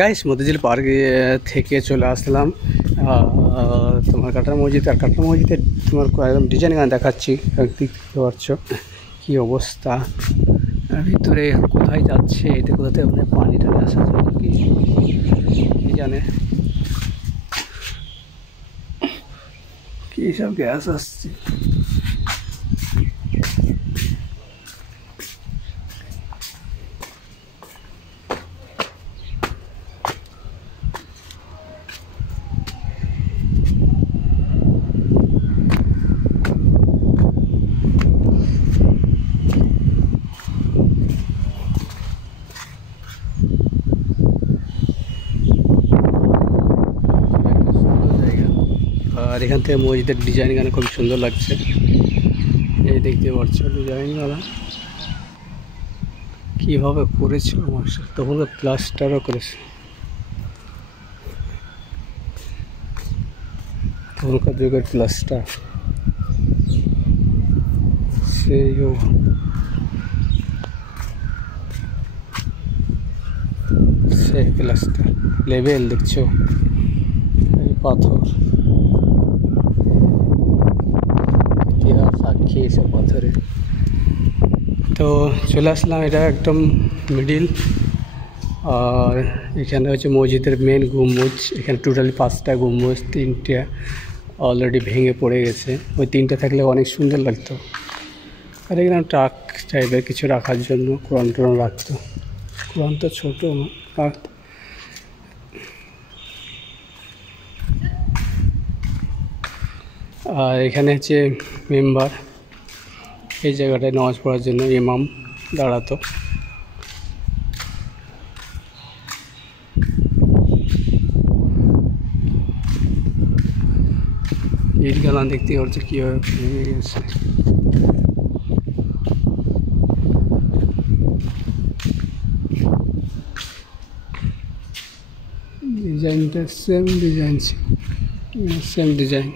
গাইস মতিঝিল পার্ক থেকে চলে আসলাম তোমার কাটার মসজিদ। আর কাটার মসজিদে তোমার একদম ডিজাইন গান দেখাচ্ছি, দেখতে পাচ্ছ কী অবস্থা। ভিতরে কোথায় যাচ্ছে, এটা কোথাতে মানে পানি টানে আসা জন্য কি জানে, কী সব গ্যাস আসছে। আর এখান থেকে মসজিদের ডিজাইন গানা খুব সুন্দর লাগছে। এই দেখতে পাচ্ছ ডিজাইন গানা কীভাবে করেছে, মাস্টার তখন প্লাস্টারও করেছে তখনকার যুগের প্লাস্টার, সেই প্লাস্টার লেভেল দেখছো, এই পাথর ইতিহাস সাক্ষী এসব পাথরে। তো চলে আসলাম, এটা একদম মিডিল। আর এখানে হচ্ছে মসজিদের মেন গম্বুজ। এখানে টোটালি 5টা গম্বুজ, 3টে অলরেডি ভেঙে পড়ে গেছে। ওই 3টে থাকলে অনেক সুন্দর লাগতো। আর এখানে ট্রাক টাইপের কিছু রাখার জন্য কোরআন টোরআন রাখতো। কোরআন তো ছোটো, আর এখানে হচ্ছে মেম্বার, এই জায়গাটায় নামাজ পড়ার জন্য ইমাম দাঁড়াতো। ইট গালা দেখতে পাচ্ছি কীভাবে ভেঙে গেছে। ডিজাইনটা সেম ডিজাইন, সেম ডিজাইন।